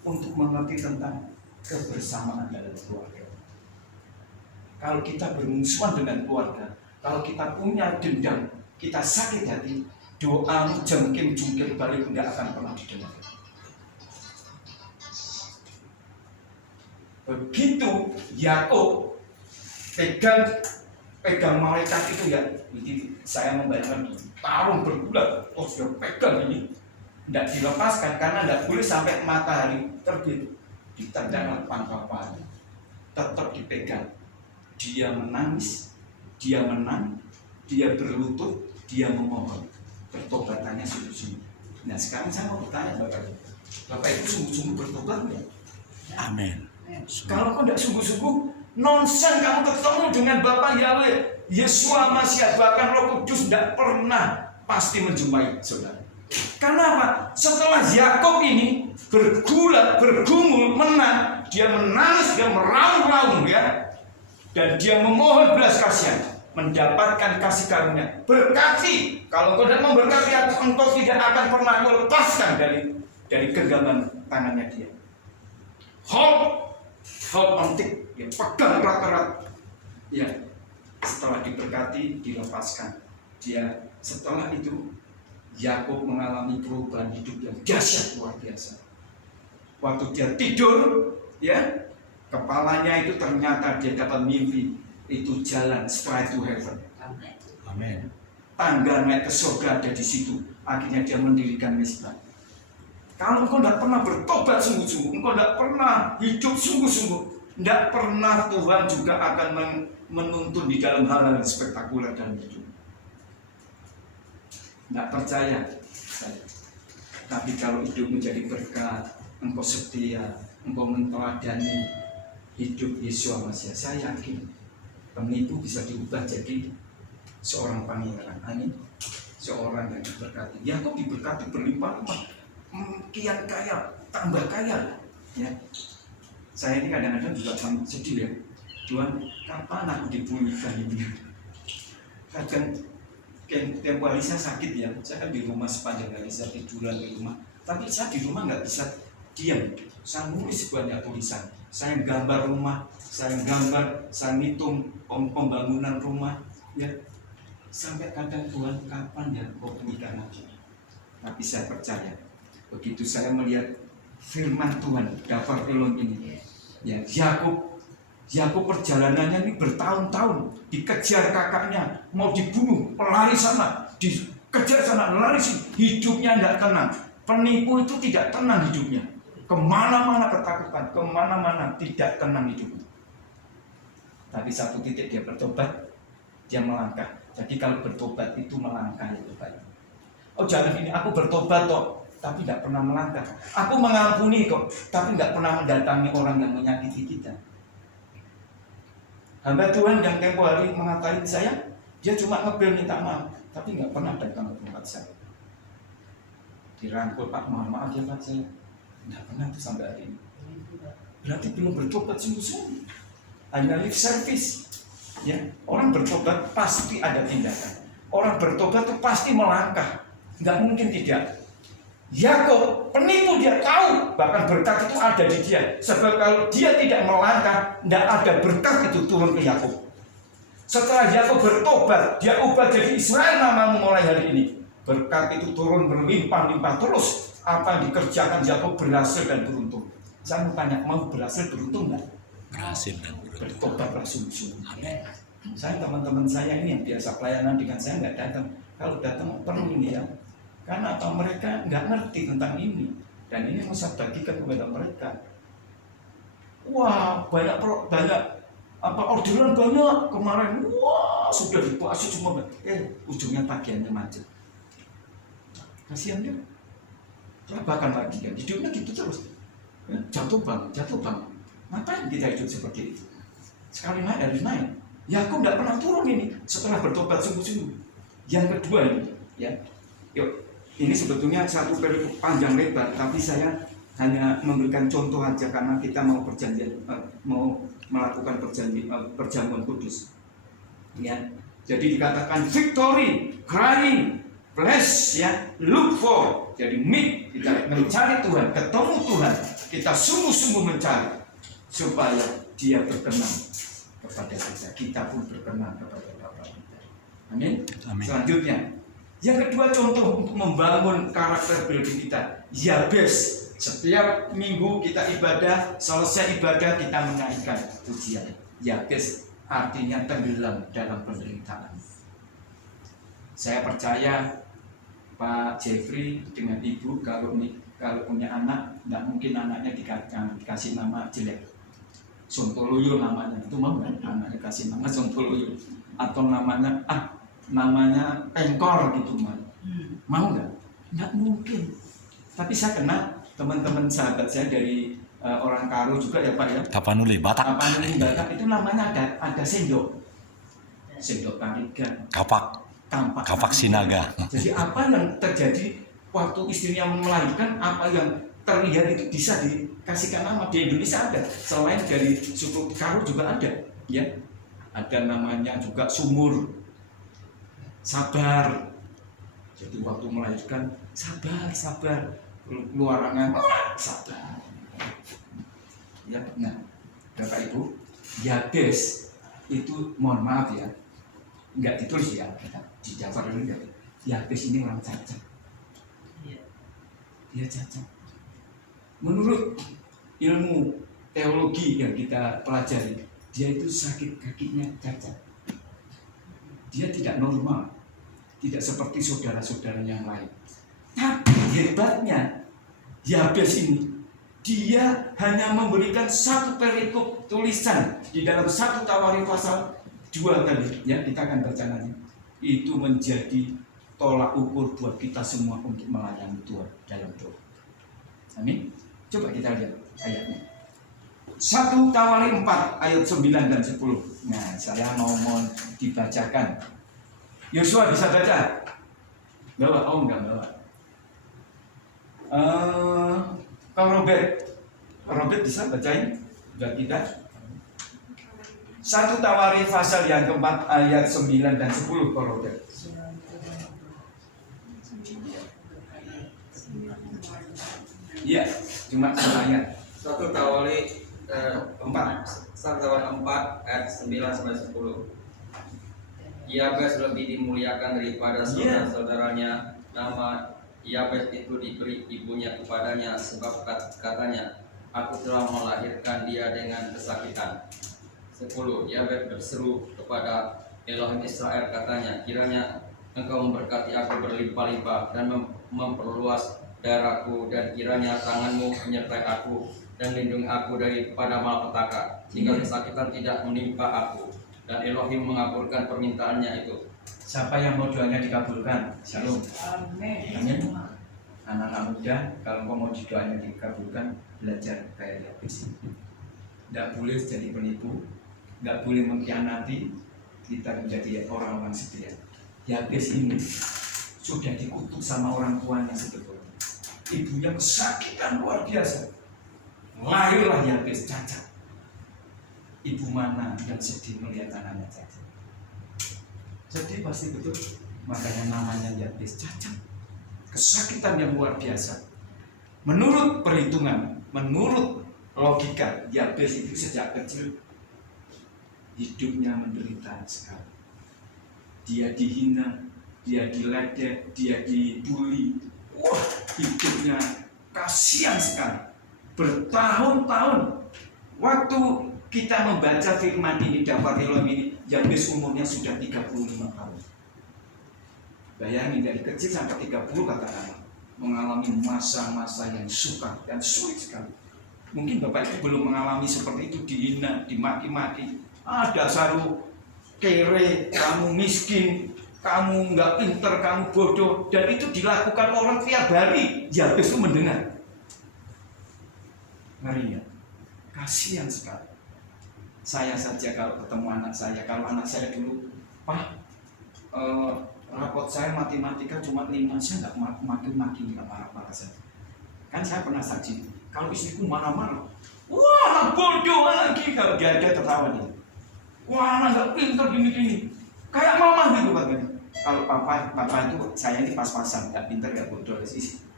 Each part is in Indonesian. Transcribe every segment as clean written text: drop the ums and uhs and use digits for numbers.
untuk mengerti tentang kebersamaan dalam keluarga. Kalau kita bermusuhan dengan keluarga, kalau kita punya dendam, kita sakit hati, doamu jungkir balik tidak akan pernah didengar. Begitu Yakub pegang malaikat itu ya, jadi saya membayangkan tahun berbulan, sudah pegang ini, tidak dilepaskan karena tidak boleh sampai matahari terbit, ditendang pangkapan, tetap dipegang. Dia menangis, dia menang, dia berlutut, dia memohon, pertobatannya sungguh-sungguh. Nah sekarang saya mau bertanya Bapak itu sungguh-sungguh bertobat ya? Amin. Kalau kau tidak sungguh-sungguh, nonsen kamu ketemu dengan Bapa Yahweh, Yesua Masias, bahkan Roh Kudus tidak pernah pasti menjumpai saudara. Karena apa? Setelah Yakub ini bergulat, bergumul, menang, dia menangis, dia meraung-raung ya, dan dia memohon belas kasihan, mendapatkan kasih karunia. Berkati, kalau kau tidak memberkati aku, engkau tidak akan pernah melepaskan dari genggaman tangannya dia. Hold on tight, ya, pegang erat-erat. Ya, setelah diberkati, dilepaskan. Dia setelah itu Yakub mengalami perubahan hidup yang dahsyat luar biasa. Waktu dia tidur, ya, kepalanya itu ternyata dia dapat mimpi itu jalan straight to heaven. Amin. Tangga naik ke surga ada di situ. Akhirnya dia mendirikan mesbah. Kalau engkau tidak pernah bertobat sungguh-sungguh, engkau tidak pernah hidup sungguh-sungguh, tidak pernah Tuhan juga akan menuntun di dalam hal-hal yang spektakuler dalam hidup. Tidak percaya saya. Tapi kalau hidup menjadi berkat, engkau setia, engkau menteladani hidup Yesua Masias, saya yakin penipu bisa diubah jadi seorang pangeran. Amin. Seorang yang diberkati. Yakub diberkati berlimpah-limpah. Kian kaya, tambah kaya ya. Saya ini kadang-kadang juga sedih ya, Tuhan kapan aku dipulihkan ini. Kadang tempo hari saya sakit ya, saya kan di rumah sepanjang hari, saya tiduran di rumah, tapi saya di rumah nggak bisa diam, saya nulis banyak tulisan, saya gambar rumah, saya ngitung pembangunan rumah ya, sampai kadang Tuhan kapan ya kau pulihkan aku. Tapi saya percaya begitu saya melihat firman Tuhan Dafar Elon ini ya, Yakub perjalanannya ini bertahun-tahun, dikejar kakaknya, mau dibunuh, pelari sana, dikejar sana, lari sini, hidupnya tidak tenang. Penipu itu tidak tenang hidupnya, kemana-mana ketakutan, kemana-mana tidak tenang hidupnya. Tapi satu titik dia bertobat, dia melangkah. Jadi kalau bertobat itu melangkah itu baik. Oh jangan ini, aku bertobat kok, tapi tidak pernah melangkah. Aku mengampuni kok, tapi tidak pernah mendatangi orang yang menyakiti kita. Hamba Tuhan yang tempo hari mengatakan saya, dia cuma ngebel minta maaf, tapi nggak pernah datang ke tempat saya. Dirangkul, Pak, mohon maaf ya Pak, saya nggak pernah tuh sampai hari ini. Berarti belum bertobat sungguh-sungguh. Hanya lip service. Ya, orang bertobat pasti ada tindakan. Orang bertobat itu pasti melangkah, nggak mungkin tidak. Yakub penipu, dia tahu bahkan berkat itu ada di dia. Sebab kalau dia tidak melangkah, tidak ada berkat itu turun ke Yakub. Setelah Yakub bertobat, dia ubah jadi Israel namamu mulai hari ini. Berkat itu turun berlimpah-limpah terus. Apa yang dikerjakan Yakub berhasil dan beruntung. Saya mau tanya, mau berhasil beruntung nggak? Berhasil dan beruntung. Bertobatlah sungguh-sungguh. Amin. Saya teman-teman saya ini yang biasa pelayanan dengan saya nggak datang. Kalau datang perlu ini ya. Karena apa, mereka nggak ngerti tentang ini, dan ini mau saya bagikan kepada mereka. Wah, banyak orderan banyak kemarin. Wah, sudah dikuasai semua. Ujungnya tagihannya macet. Kasihan dia. Bahkan lagi kan hidupnya gitu terus. Ya, jatuh bang. Ngapain kita hidup seperti itu? Sekali naik harus naik. Yakub nggak pernah turun ini setelah bertobat sungguh-sungguh. Yang kedua ini, ya, yuk. Ini sebetulnya satu perikop panjang lebar, tapi saya hanya memberikan contoh aja karena kita mau melakukan perjamuan kudus. Ya, jadi dikatakan victory, crying, bless, ya, look for. dari mid kita mencari Tuhan, ketemu Tuhan, kita sungguh-sungguh mencari supaya Dia berkenan kepada kita, kita pun berkenan kepada Bapa kita. Amin. Amin. Selanjutnya, yang kedua contoh untuk membangun karakter building kita, Yabes. Setiap minggu kita ibadah, selesai ibadah kita menaikkan pujian. Yabes artinya tenggelam dalam penderitaan. Saya percaya Pak Jeffrey dengan Ibu kalau punya anak, tidak mungkin anaknya dikasih nama jelek. Sontoloyo namanya, itu mau kan anaknya kasih nama Sontoloyo atau namanya Pengkor gitu mau nggak? Nggak mungkin. Tapi saya kenal teman-teman sahabat saya dari orang Karo juga ya Pak ya. Tapanuli, Batak. Tapanuli Batak itu namanya ada sendok tarigan. Kapak Sinaga. Jadi apa yang terjadi waktu istrinya melahirkan, apa yang terlihat itu bisa dikasihkan nama. Di Indonesia ada, selain dari suku Karo juga ada, ya. Ada namanya juga sumur, sabar. Jadi waktu melahirkan sabar, keluarangan sabar. Ya, nah, Bapak Ibu, Yabes itu mohon maaf ya, nggak ditulis ya, di daftar dulu enggak. Yabes ini orang cacat. Dia cacat. Menurut ilmu teologi yang kita pelajari, dia itu sakit kakinya cacat. Dia tidak normal, tidak seperti saudara-saudara yang lain. Tapi hebatnya Yabes ini, dia hanya memberikan satu perikop tulisan di dalam 1 Tawarik pasal 2 tadi, ya kita akan baca nanti. Itu menjadi tolak ukur buat kita semua untuk melayani Tuhan dalam doa. Amin. Coba kita lihat ayatnya. 1 Tawarik 4 ayat 9 dan 10. Nah, saya mau dibacakan. Yosua bisa baca? Bawa, enggak bawa. Kalau Robert bisa bacain buat kita. 1 Tawarik pasal yang keempat ayat 9 dan 10 Pak Robert. Iya, cuma satu ayat. 1 Tawarik 4 ayat 9 sampai 10. Yabes lebih dimuliakan daripada saudara-saudaranya. Nama Yabes itu diberi ibunya kepadanya sebab katanya, aku telah melahirkan dia dengan kesakitan. 10. Yabes berseru kepada Elohim Israel katanya, kiranya engkau memberkati aku berlimpah-limpah dan memperluas daerahku, dan kiranya tanganmu menyertai aku dan lindungi aku daripada malapetaka, sehingga kesakitan tidak menimpa aku. Dan Elohim mengabulkan permintaannya itu. Siapa yang mau doanya dikabulkan? Shalom. Amin. Anak-anak muda, kalau mau doanya dikabulkan, belajar kayak Yabes. Tidak boleh jadi penipu, tidak boleh mengkhianati, kita menjadi orang-orang setia. Yabes ini sudah dikutuk sama orang tuanya sebetulnya. Ibunya kesakitan luar biasa. Lahirlah Yabes cacat. Ibu mana yang sedih melihat anaknya cacat? Jadi pasti betul, makanya namanya Yabes cacat. Kesakitan yang luar biasa. Menurut perhitungan, menurut logika, Yabes itu sejak kecil hidupnya menderita sekali. Dia dihina, dia diledek, dia dibully. Wah, hidupnya kasihan sekali. Bertahun-tahun. Waktu kita membaca firman ini, dapat film ini, Yabes umurnya sudah 35 tahun. Bayangin dari kecil sampai 30 katakanlah, mengalami masa-masa yang sukar dan sulit sekali. Mungkin Bapak Ibu belum mengalami seperti itu, dihina, dimaki-maki. Dasar kere, kamu miskin, kamu nggak pinter, kamu bodoh, dan itu dilakukan orang tiap hari. Yabes itu mendengar. Ngeri ya, kasihan sekali. Saya saja kalau ketemu anak saya, kalau anak saya dulu, Pak, rapot saya matematika cuma 5, saya nggak maki-maki, nggak marah-marah saja. Kan saya pernah saji, kalau istriku marah-marah, wah bodoh lagi, kalau dia ada tertawa dia. Wah anak nggak pinter gini-gini, kayak mama gitu katanya. Kalau papa itu saya ini pas-pasan, nggak pinter nggak bodoh,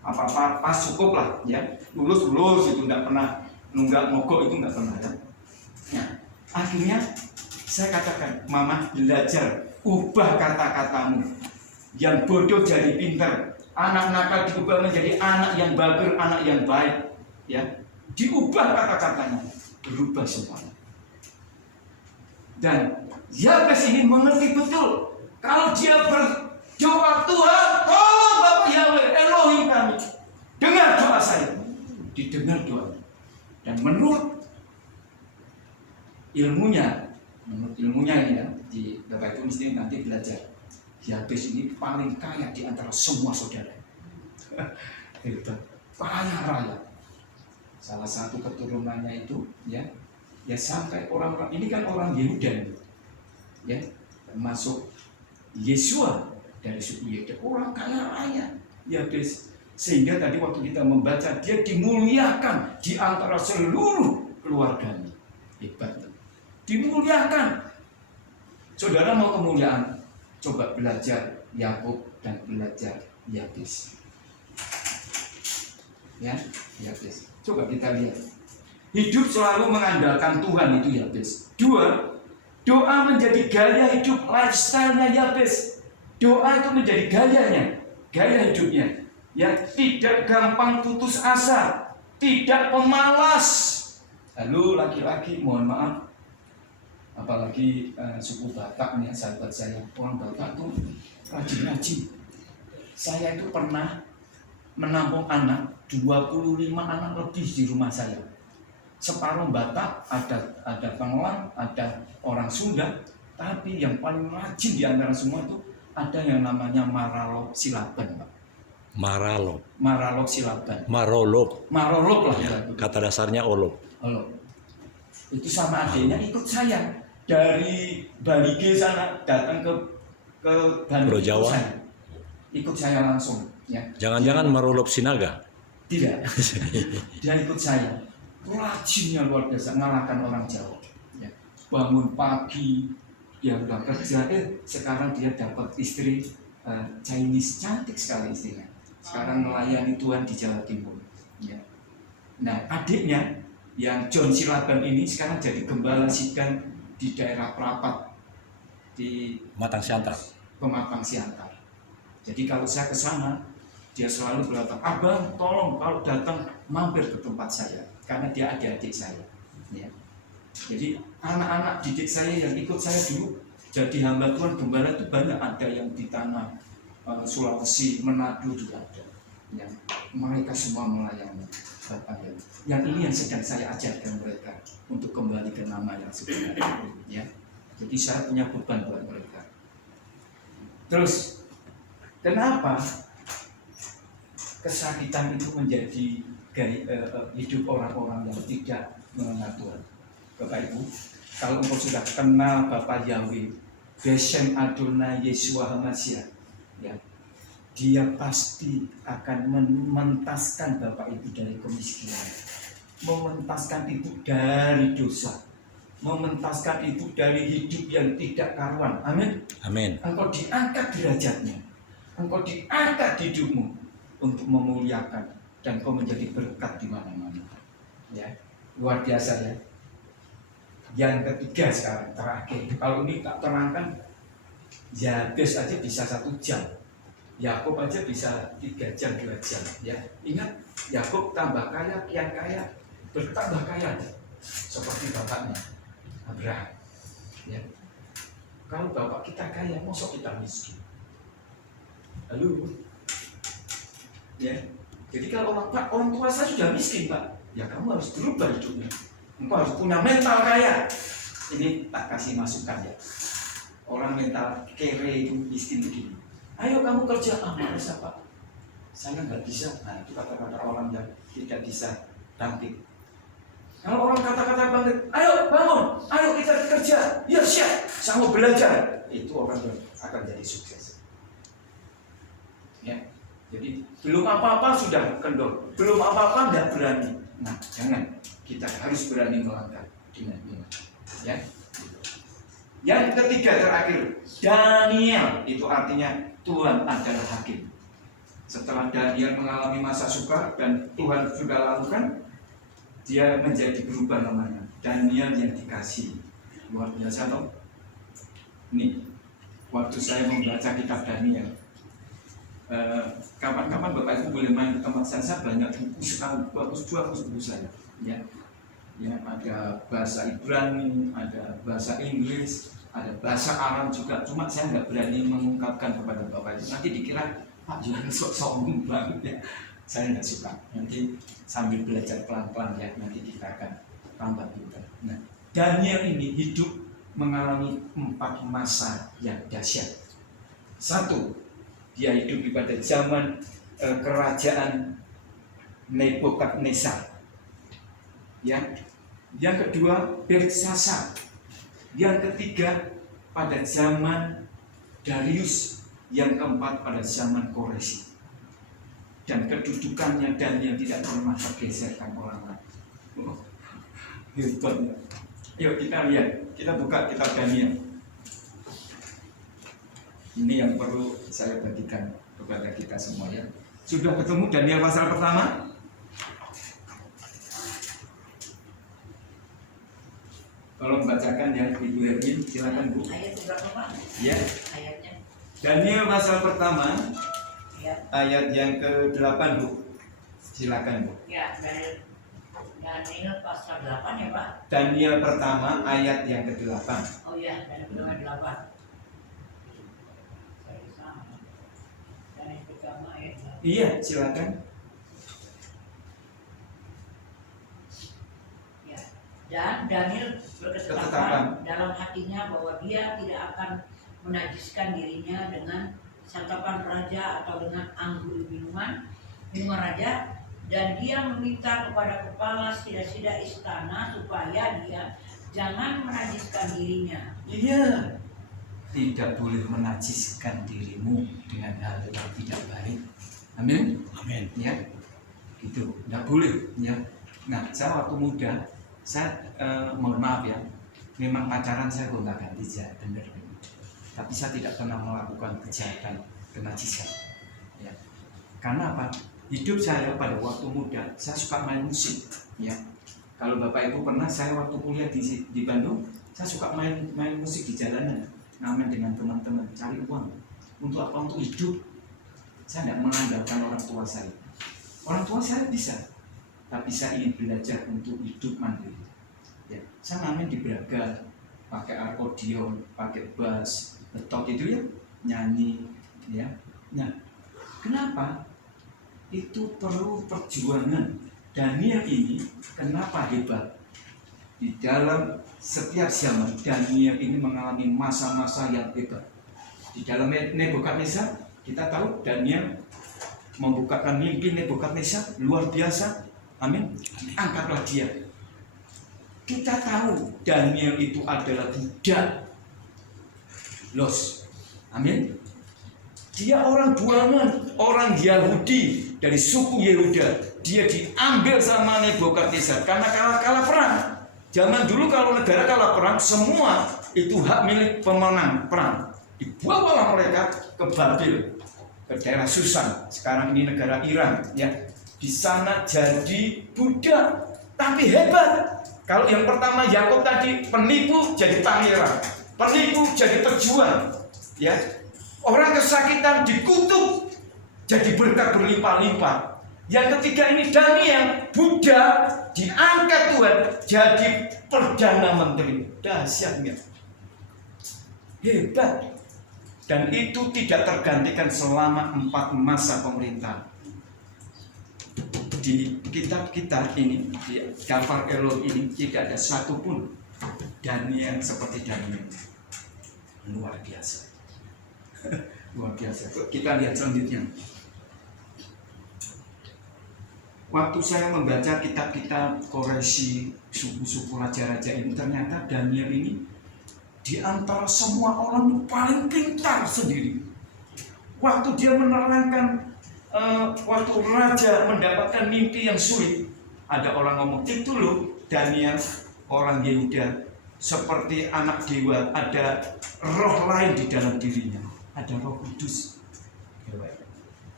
apa-apa pas cukup lah ya, lulus itu nggak pernah nunggak mogok, itu nggak pernah ya. Nah, akhirnya saya katakan, Mama belajar, ubah kata-katamu, yang bodoh jadi pinter, anak nakal diubah menjadi anak yang bager, anak yang baik ya, diubah kata-katanya, berubah semuanya. Dan Yabes ini mengerti betul kalau dia berdoa, Tuhan tolong Bapak Yahweh Elohim kami, dengar doa saya. Didengar doa. Dan menurut ilmunya ini ya, di Bapak itu mesti nanti belajar, Yabes ini paling kaya di antara semua saudara. Hebat, kaya raya. Salah satu keturunannya itu ya sampai orang-orang ini kan orang Yehuda ya, termasuk Yesua dari suku Yehuda, orang kaya raya Yabes, sehingga tadi waktu kita membaca dia dimuliakan di antara seluruh keluarganya. Hebat, dimuliakan. Saudara mau kemuliaan, coba belajar Yakub dan belajar Yabes ya, Yabes. Coba kita lihat, hidup selalu mengandalkan Tuhan itu Yabes. 2, doa menjadi gaya hidup, lifestyle-nya Yabes. Doa itu menjadi gaya hidupnya. Ya, tidak gampang putus asa, tidak pemalas. Lalu laki-laki, mohon maaf, apalagi suku Batak nih, sahabat saya, orang Batak tuh rajin-rajin. Saya itu pernah menampung anak, 25 anak lebih di rumah saya. Separuh Batak, ada Panglang, ada orang Sunda, tapi yang paling rajin di antara semua itu ada yang namanya Maralok Silaban, Pak. Maralok Silaban. Marolok lah ya. Kata dasarnya olok. Itu sama adiknya ikut saya dari Balige sana datang ke Bandung. Jawa. Ikut saya langsung. Ya. Jangan-jangan Marolok Sinaga? Tidak. Dia ikut saya. Rajinnya luar biasa, ngalahkan orang Jawa. Ya. Bangun pagi, dia udah kerja. Sekarang dia dapat istri Chinese, cantik sekali istrinya. Sekarang melayani Tuhan di Jawa Timur. Ya. Nah, adiknya yang John Silaban ini sekarang jadi gembala sidang di daerah Prapat di Pematang Siantar. Jadi kalau saya ke sana, dia selalu berkata, Abang tolong kalau datang mampir ke tempat saya, karena dia adik-adik saya ya. Jadi anak-anak didik saya yang ikut saya dulu jadi hamba Tuhan gembala itu banyak, ada yang di tanah Sulawesi, Manado juga ada ya. Mereka semua melayani Bapak ya. Yang ini yang sedang saya ajarkan mereka untuk kembali ke nama yang sebenarnya ya. Jadi saya punya beban buat mereka. Terus kenapa kesakitan itu menjadi hidup orang-orang yang tidak mengenal Tuhan? Bapak Ibu, kalau engkau sudah kenal Bapak Yahweh, Beshem Adonai Yeshua HaMashiach, ya, dia pasti akan mementaskan Bapak Ibu dari kemiskinan, mementaskan ibu dari dosa, mementaskan ibu dari hidup yang tidak karuan. Amin. Amin. Engkau diangkat derajatnya, engkau diangkat hidupmu untuk memuliakan, dan kau menjadi berkat di mana-mana. Ya, luar biasa ya. Yang ketiga sekarang terakhir, kalau ini tak terangkan, Yabes aja bisa 1 jam, Yakub aja bisa 3 jam 2 jam. Ya, ingat Yakub tambah kaya, kian kaya, bertambah kaya, seperti bapaknya Abraham. Ya, kalau bapak kita kaya, mosok kita miskin? Lalu, ya, jadi kalau orang tua saya sudah miskin, Pak, ya kamu harus berubah hidupnya. Engkau harus punya mental kaya. Ini tak kasih masukan ya. Orang mental kere itu miskin begini. Ayo kamu kerja, masa Pak? Saya nggak bisa. Nah, itu kata-kata orang yang tidak bisa bangkit. Kalau orang kata-kata bangkit, ayo bangun, ayo kita kerja. Ya siap, saya mau belajar. Itu orang yang akan jadi sukses. Ya, jadi belum apa-apa sudah kendor, belum apa-apa nggak berani. Nah, jangan. Kita harus berani melangkah dengan iman. Ya. Yang ketiga terakhir, Daniel, itu artinya Tuhan adalah hakim. Setelah Daniel mengalami masa sukar dan Tuhan sudah lakukan, dia menjadi berubah namanya. Daniel yang dikasih. Luar biasa toh. Nih, waktu saya membaca kitab Daniel, kapan-kapan Bapak Ibu boleh main ke tempat saya banyak buku sekali, bagus buku saya. Ya, ada bahasa Ibrani, ada bahasa Inggris, ada bahasa Arab juga. Cuma saya nggak berani mengungkapkan kepada Bapak Ibu. Nanti dikira Pak Johan sok-sok banget ya. Saya nggak suka. Nanti sambil belajar pelan-pelan ya, nanti kita akan tambah pintar. Nah, Daniel ini hidup mengalami 4 masa yang dahsyat. 1, dia hidup pada zaman kerajaan Nebukadnezar. Ya. Yang kedua, Belshazzar. Yang ketiga, pada zaman Darius. Yang keempat, pada zaman Koreshi. Dan kedudukannya Daniel tidak pernah tergeserkan orang lain. Hebat. Yuk kita lihat, kita buka kitab Daniel. Ini yang perlu saya bagikan kepada kita semua ya. Sudah ketemu Daniel pasal pertama? Tolong bacakan ya Ibu Hermin, silakan Bu. Ayat berapa Pak? Ya. Ayatnya. Daniel pasal pertama, Ya. ayat yang ke-8 Bu. Silakan Bu. Ya, dari Daniel pasal 8 ya Pak? Daniel pertama ayat yang ke-8. Oh iya, dari kedua 8. Saya sama. Dari pertama ayat 8. Iya, silakan. Ya. Dan Daniel berketetapan dalam hatinya bahwa dia tidak akan menajiskan dirinya dengan santapan raja atau dengan anggur minuman raja, dan dia meminta kepada kepala sida-sida istana supaya dia jangan menajiskan dirinya. Iya. Tidak boleh menajiskan dirimu dengan hal yang tidak baik. Amin. Amin. Ya. Gitu. Tidak boleh ya. Nah, saya waktu muda, saya mohon maaf ya. Memang pacaran saya gonta ganti ya, benar. Tapi saya tidak pernah melakukan kejahatan, kenajisan. Ya. Karena apa? Hidup saya pada waktu muda, saya suka main musik. Ya. Kalau Bapak Ibu pernah, saya waktu kuliah di Bandung, saya suka main musik di jalanan, ngamen dengan teman-teman, cari uang. Untuk apa? Untuk hidup. Saya tidak mengandalkan orang tua saya. Orang tua saya bisa, tapi saya ingin belajar untuk hidup mandiri. Ya. Saya ngamen di Braga, pakai akordeon, pakai bass, betok itu ya, nyanyi. Ya. Nah, kenapa? Itu perlu perjuangan. Daniel ini kenapa hebat? Di dalam setiap zaman Daniel ini mengalami masa-masa yang hebat. Di dalam Nebukadnezar kita tahu Daniel membukakan mimpi Nebukadnezar luar biasa. Amin. Angkatlah dia. Kita tahu Daniel itu adalah budak. Los. Amin. Dia orang buangan, orang Yahudi dari suku Yehuda. Dia diambil sama Nebukadnezar karena kalah perang. Zaman dulu kalau negara kalah perang, semua itu hak milik pemenang perang. Dibawalah mereka ke Babel, ke daerah Susan. Sekarang ini negara Iran. Ya, di sana jadi budak, tapi hebat. Kalau yang pertama Yakub tadi penipu jadi pangeran, penipu jadi pejuang. Ya. Orang kesakitan dikutuk jadi berkat berlimpah-limpah. Yang ketiga ini Daniel, budak, diangkat Tuhan jadi perdana menteri. Dahsyatnya, hebat. Dan itu tidak tergantikan selama 4 masa pemerintah. Di kitab kita ini, di Daftar Elul ini tidak ada satupun Daniel seperti Daniel. Luar biasa. Luar biasa. Kita lihat selanjutnya. Waktu saya membaca kitab-kitab Koreshi, suku-suku raja-raja ini, ternyata Daniel ini di antara semua orang itu paling pintar sendiri. Waktu dia menerangkan, waktu raja mendapatkan mimpi yang sulit, ada orang ngomong, itu loh Daniel, orang Yehuda, seperti anak dewa, ada roh lain di dalam dirinya. Ada Roh Kudus.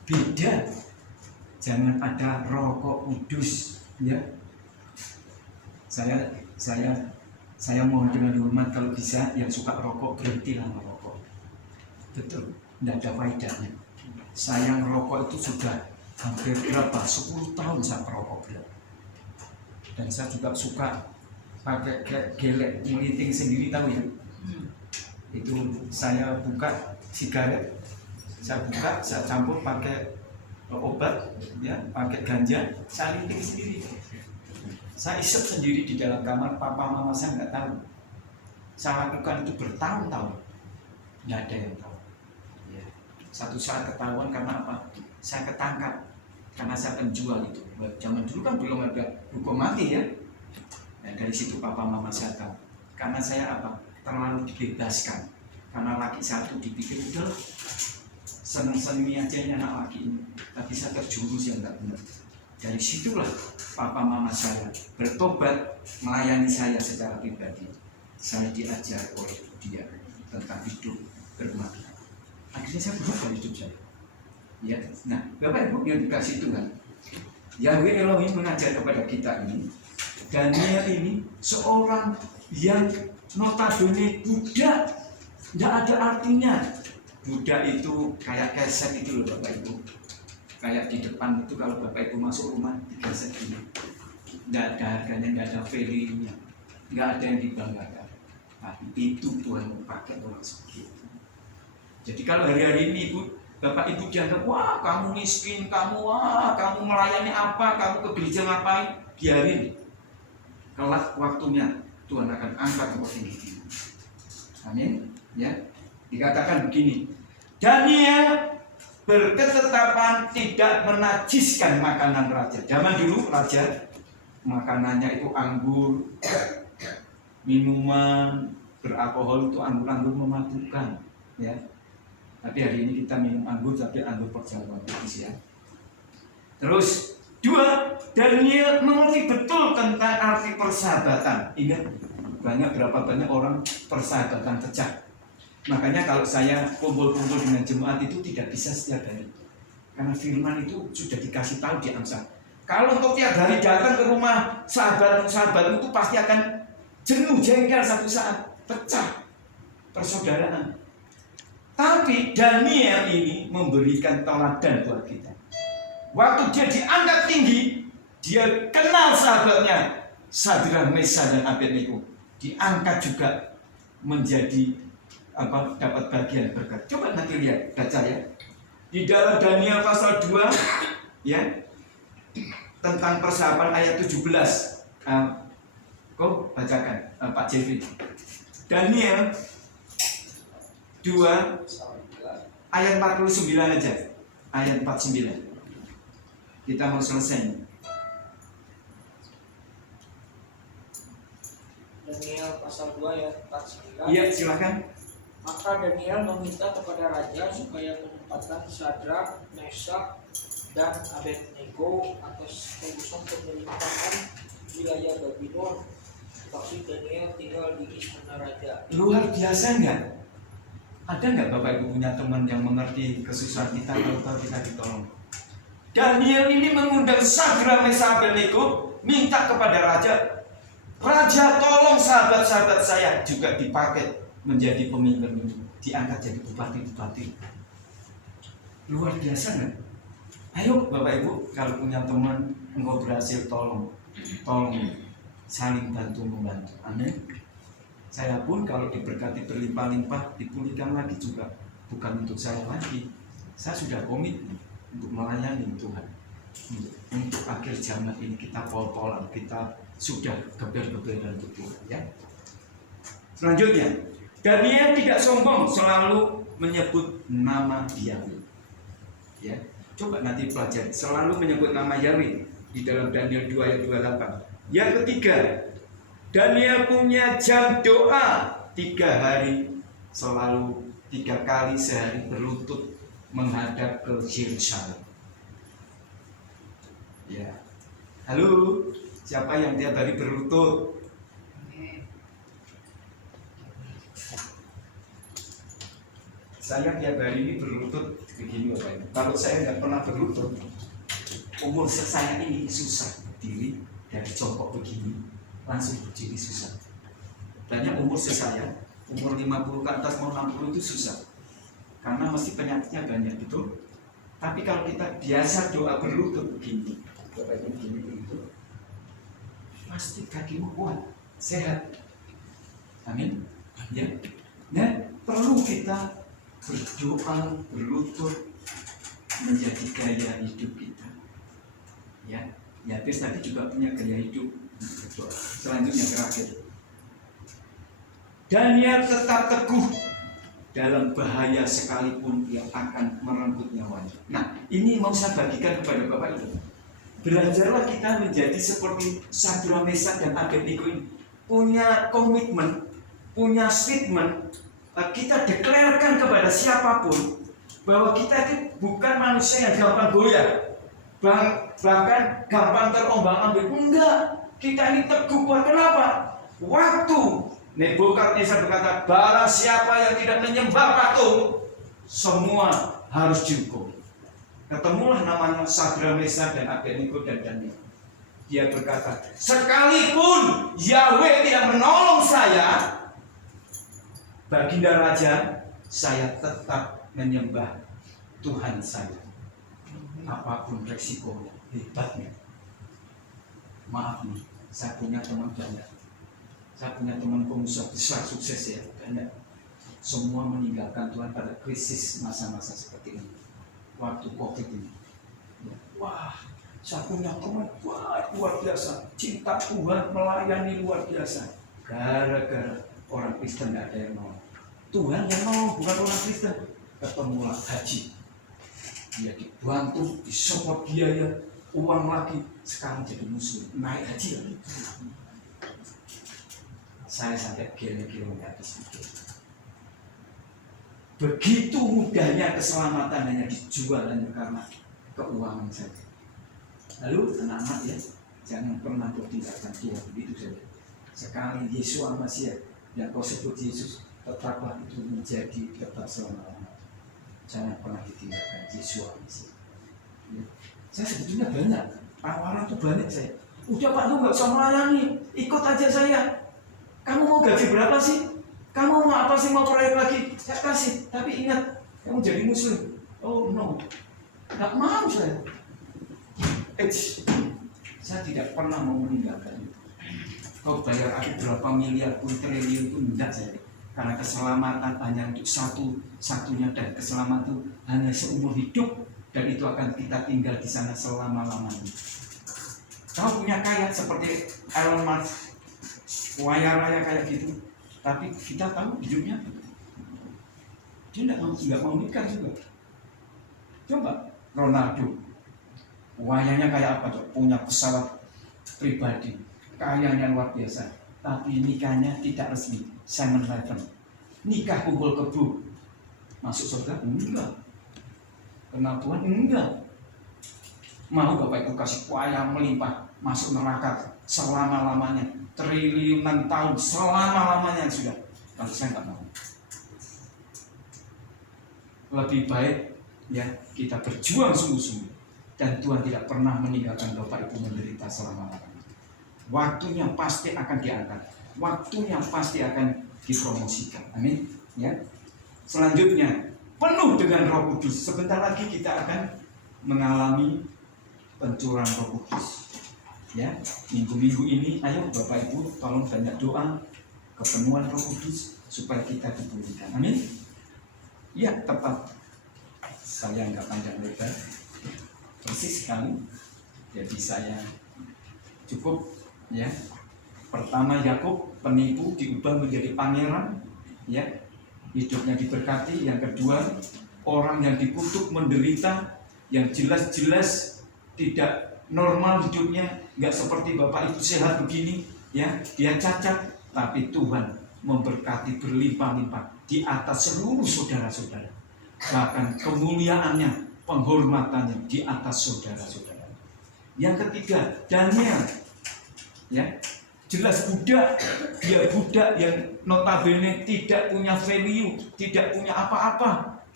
beda. Jangan ada rokok kudus, ya. Saya mohon dengan hormat kalau bisa yang suka rokok berhentilah merokok. Betul, tidak ada faedahnya. Saya ngerokok itu sudah hampir berapa? 10 tahun saya perokok berat. Dan saya juga suka pakai gelek meliting sendiri, tahu ya? Itu saya buka sigaret, saya buka, saya campur pakai obat, ya, pakai ganja, saya liting sendiri. Saya isep sendiri di dalam kamar, papa mama saya nggak tahu. Saya lakukan itu bertahun-tahun, nggak ada yang tahu. Ya. Satu saat ketahuan karena apa? Saya ketangkap karena saya penjual itu. Zaman dulu kan belum ada hukum mati, ya. Nah, dari situ papa mama saya tahu. Karena saya apa? Terlalu dibebaskan. Karena laki satu dipikir udah seneng-seneng aja ini anak laki ini. Tapi saya terjurus yang nggak benar. Dari situlah papa mama saya bertobat melayani saya secara pribadi. Saya diajar oleh dia tentang hidup bermakna. Akhirnya saya berubah hidup saya. Ya, nah, Bapak Ibu yang dikasih Tuhan, Yahweh Elohim mengajar kepada kita ini. Daniel ini seorang yang notabene Buddha, tidak ada artinya. Buddha itu kayak keset itu loh Bapak Ibu. Kayak di depan itu kalau Bapak Ibu masuk rumah digesek ini, tidak ada harganya, tidak ada value-nya, nggak ada yang dibanggakan. Tapi itu Tuhan mau pakai orang seperti itu. Jadi kalau hari-hari ini Bapak Ibu dianggap, wah kamu miskin, kamu melayani apa, kamu ke gereja ngapain, biarin. Kelak waktunya Tuhan akan angkat seperti ini. Amin. Ya, dikatakan begini, Daniel berketetapan tidak menajiskan makanan raja. Zaman dulu raja makanannya itu anggur, minuman beralkohol itu anggur-anggur memabukkan, ya. Tapi hari ini kita minum anggur tapi anggur perjamuan ya. Terus 2, Daniel mengerti betul tentang arti persahabatan. Ingat, berapa banyak orang persahabatan pecah. Makanya kalau saya kumpul-kumpul dengan jemaat itu tidak bisa setiap hari. Karena firman itu sudah dikasih tahu di Amsal. Kalau untuk tiap hari datang ke rumah sahabat itu pasti akan jenuh, jengkel satu saat, pecah persaudaraan. Tapi Daniel ini memberikan teladan buat kita. Waktu dia diangkat tinggi, dia kenal sahabatnya Sadrak, Mesa dan Abednego. Diangkat juga menjadi dapat bagian berkat. Coba nanti lihat, baca ya. Di dalam Daniel pasal 2 ya, tentang persahabatan ayat 17. Kau bacakan Pak Jeffrey. Daniel 2 ayat 49 aja. Ayat 49. Kita mau selesai. Daniel pasal 2 ayat 49. Iya, silakan. Maka Daniel meminta kepada raja supaya menempatkan Sadrak, Mesak, dan Abednego atas urusan pemerintahan wilayah Babylon. Tapi Daniel tinggal di istana raja. Luar biasa enggak? Ada enggak Bapak Ibu punya teman yang mengerti kesusahan kita kalau kita ditolong? Daniel ini mengundang Sadrak, Mesak, Abednego, minta kepada raja, Raja tolong sahabat-sahabat saya juga dipakai menjadi pemimpin, diangkat jadi bupati-bupati. Luar biasa enggak? Ayo Bapak Ibu, kalau punya teman engkau berhasil, tolong saling bantu membantu. Amin. Saya pun kalau diberkati berlimpah-limpah, dipulihkan lagi juga bukan untuk saya lagi. Saya sudah komitmen untuk melayani Tuhan. Untuk akhir zaman ini kita pol-polan, kita sudah geber-geberan untuk Tuhan, ya. Selanjutnya, Daniel tidak sombong, selalu menyebut nama Yahweh. Ya, coba nanti pelajari, selalu menyebut nama Yahweh di dalam Daniel 2 ayat 28. Yang ketiga, Daniel punya jam doa 3 hari, selalu 3 kali sehari berlutut menghadap ke Yerusalem. Ya, halo, siapa yang tiap hari berlutut? Saya tiap hari ini berlutut begini Bapak Ibu. Kalau saya nggak pernah berlutut, umur saya ini susah berdiri dari jongkok begini langsung berdiri susah. Banyak umur saya, umur 50 ke atas mau 60 itu susah. Karena mesti penyakitnya banyak, betul? Tapi kalau kita biasa doa berlutut begini, Bapak Ibu begini berlutut, pasti kakimu kuat, sehat. Amin. Ya. Nah, perlu kita berdoa berlutut menjadi gaya hidup kita. Ya, Yabes tadi juga punya gaya hidup. Selanjutnya terakhir, Daniel tetap teguh dalam bahaya sekalipun yang akan merenggut nyawanya. Nah, ini mau saya bagikan kepada Bapak Ibu. Belajarlah kita menjadi seperti Sadrak, Mesak, dan Abednego ini. Punya komitmen, punya statement, kita deklarkan kepada siapapun bahwa kita itu bukan manusia yang gampang goyah, bahkan gampang terombang-ambing. Enggak, kita ini teguh kuat. Kenapa? Waktu Nebukadnezar berkata, barang siapa yang tidak menyembah patung, semua harus dihukum. Ketemulah namanya Sadrak, Mesak, dan Abednego dan Daniel. Dia berkata, sekalipun Yahweh tidak menolong saya, Baginda Raja, saya tetap menyembah Tuhan saya. Apapun resikonya, hebatnya. Maaf nih, saya punya teman banyak. Saya punya teman pengusaha besar sukses ya, banyak. Semua meninggalkan Tuhan pada krisis masa-masa seperti ini. Waktu COVID ini. Wah, saya punya teman luar biasa. Cinta Tuhan, melayani luar biasa. Gara-gara orang Kristen tidak ada yang mau. Tuhan yang mau, bukan orang Kristen. Ketemulah haji. Dia dibantu, disupport biaya, uang lagi. Sekarang jadi muslim, naik haji lagi. Saya sampai gila-gila nggak habis pikir. Begitu mudahnya keselamatan hanya dijual hanya karena keuangan saja. Lalu anak-anak ya, jangan pernah tinggalkan Tuhan, begitu saja. Sekali Yesus Al-Masih yang kau sebut Yesus, tetaplah itu menjadi tetap selama-lamanya. Jangan pernah ditinggalkan Yesus Al-Masih. Ya. Saya sebetulnya banyak, tawaran itu banyak saya. Udah Pak, lu nggak usah melayani, ikut aja saya. Kamu mau gaji berapa sih? Kamu mau apa sih, mau proyek lagi? Saya kasih, tapi ingat, kamu jadi muslim. Oh no, nggak mau saya. Saya tidak pernah mau meninggalkan itu. Kau bayar aku berapa miliar pun triliun itu tidak saya. Karena keselamatan hanya untuk satu-satunya, dan keselamatan itu hanya seumur hidup, dan itu akan kita tinggal di sana selama-lamanya. Kau punya kaya seperti Elon Musk, kaya raya kayak gitu, tapi kita tahu hidupnya dia nggak mau nikah juga. Coba Ronaldo, kayanya kayak apa tuh? Punya pesawat pribadi, kayanya luar biasa, tapi nikahnya tidak resmi, 7-Eleven. Nikah kumpul kebo, masuk surga? Enggak. Kenal Tuhan? Enggak. Mau Bapak Ibu kasih kaya melimpah, masuk neraka selama-lamanya, triliunan tahun selama-lamanya sudah. Kalau saya nggak mau. Lebih baik ya kita berjuang sungguh-sungguh, dan Tuhan tidak pernah meninggalkan Bapak Ibu menderita selama-lamanya. Waktunya pasti akan diangkat, waktunya pasti akan dipromosikan. Amin. Ya. Selanjutnya, penuh dengan Roh Kudus. Sebentar lagi kita akan mengalami pencurahan Roh Kudus. Ya, minggu-minggu ini, ayo Bapak Ibu, tolong banyak doa kepenuhan Roh Kudus supaya kita dipulihkan. Amin. Ya, tepat. Saya nggak panjang lebar, persis sekali. Jadi saya cukup. Ya, pertama Yakub penipu diubah menjadi pangeran. Ya, hidupnya diberkati. Yang kedua, orang yang dikutuk menderita, yang jelas-jelas tidak normal hidupnya, nggak seperti Bapak Ibu sehat begini, ya, dia cacat, tapi Tuhan memberkati berlimpah-limpah di atas seluruh saudara-saudara. Bahkan kemuliaannya, penghormatannya di atas saudara-saudara. Yang ketiga, Daniel, ya, jelas budak, dia budak yang notabene tidak punya value, tidak punya apa-apa,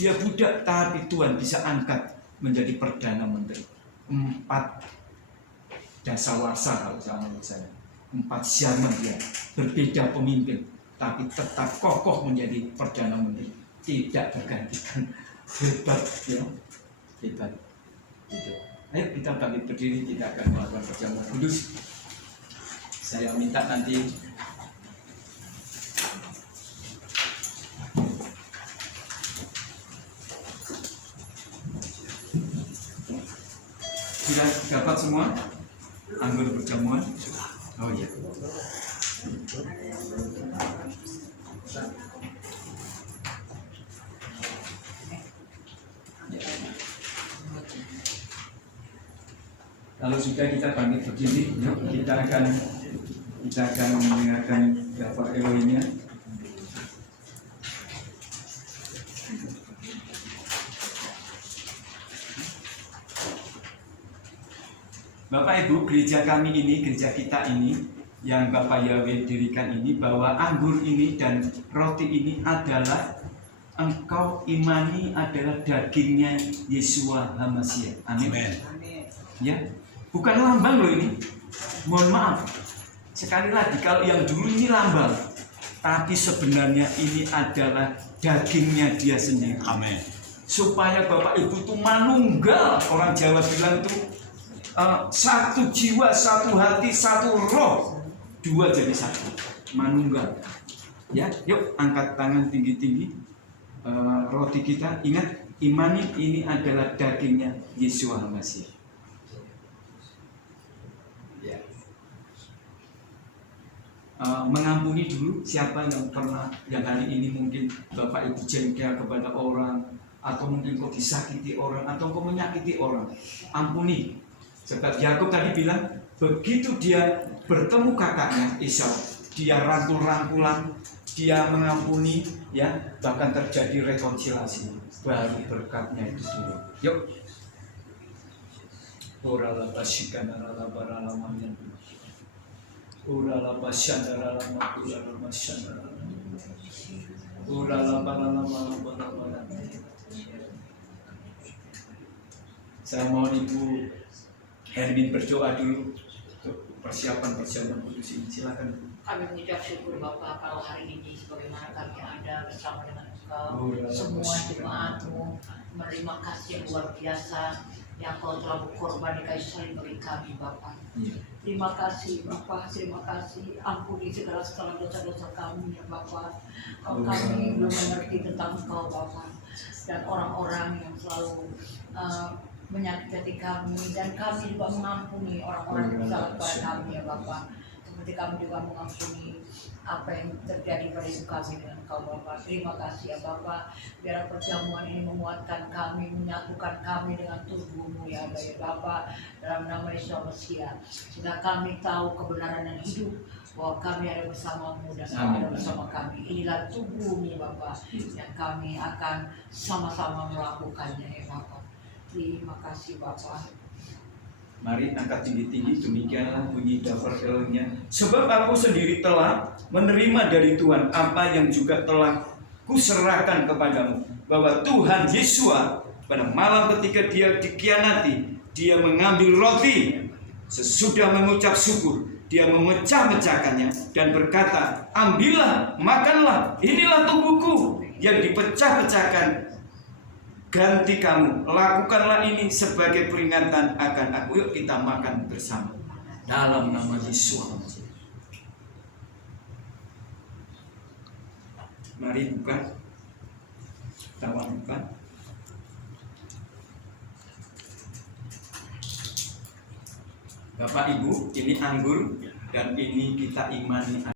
Dia budak, tapi Tuhan bisa angkat menjadi Perdana Menteri. 4 dasawarsa kalau saya. 4 zaman dia berbeda pemimpin, tapi tetap kokoh menjadi Perdana Menteri, tidak tergantikan. Hebat, ya, hebat. Itu. Ayo kita bangkit berdiri, kita akan melakukan perjamuan kudus. Saya minta nanti sudah dapat semua anggur perjamuan. Oh iya. Kalau sudah kita bangkit berdiri, yuk kita akan mendengarkan Gafar Elohimnya. Bapak Ibu, gereja kami ini, gereja kita ini, yang Bapak Yahweh dirikan ini, bahwa anggur ini dan roti ini adalah engkau imani adalah dagingnya Yeshua HaMashiach. Amin. Ya, bukan lambang loh ini. Mohon maaf. Sekali lagi, kalau yang dulu ini lambang, tapi sebenarnya ini adalah dagingnya dia sendiri. Amin. Supaya Bapak Ibu itu manunggal, orang Jawa bilang itu satu jiwa, satu hati, satu roh, 2 jadi 1, manunggal. Ya, yuk angkat tangan tinggi-tinggi. Roti kita, ingat, imani ini adalah dagingnya Yeshua HaMashiach. Ya. Mengampuni dulu siapa yang pernah, yang hari ini mungkin Bapak Ibu jengkel kepada orang, atau mungkin kau disakiti orang, atau kau menyakiti orang. Ampuni. Sebab Yakub tadi bilang, begitu dia bertemu kakaknya Esau, dia rangkul-rangkulan, dia mengampuni, ya, bahkan terjadi rekonsiliasi, baru berkatnya itu turun. Yuk. Orala basikana rala barala manyan. Orala basyandara lama kulala basyandara. Orala barala barala. Saya mohon Ibu Hermin berdoa dulu untuk persiapan kudus ini. Silakan. Kami mengucap syukur Bapak kalau hari ini sebagaimana kami ada bersama dengan Engkau, semua jemaat-Mu menerima kasih yang luar biasa yang Kau telah berkorban di kayu salib bagi kami Bapak. Terima kasih Bapak, terima kasih. Ampuni segala dosa-dosa kami ya Bapak. Kami belum mengerti tentang Engkau Bapak, dan orang-orang yang selalu menyakiti kami, dan kami juga mengampuni orang-orang yang bersalah kepada kami ya Bapak. Seperti kami juga mengampuni apa yang terjadi pada hidup kami dengan Engkau Bapak. Terima kasih ya Bapak. Biar perjamuan ini menguatkan kami, menyatukan kami dengan tubuh-Mu ya Bapak, dalam nama Yesus Mesias. Sehingga kami tahu kebenaran dan hidup, bahwa kami ada bersama-Mu dan Kau ada bersama kami. Inilah tubuh-Mu Bapak, yang kami akan sama-sama melakukannya ya Bapak. Terima kasih Bapak. Mari angkat tinggi-tinggi, demikianlah bunyi Gafar Elohimnya. Sebab aku sendiri telah menerima dari Tuhan apa yang juga telah kuserahkan kepadamu, bahwa Tuhan Yeshua pada malam ketika dia dikhianati, dia mengambil roti, sesudah mengucap syukur, dia memecah-mecahkannya dan berkata, ambillah, makanlah, inilah tubuhku yang dipecah-pecahkan ganti kamu, lakukanlah ini sebagai peringatan akan aku. Yuk kita makan bersama dalam nama Yesus. Mari buka, tawar buka. Bapak Ibu, ini anggur dan ini kita imani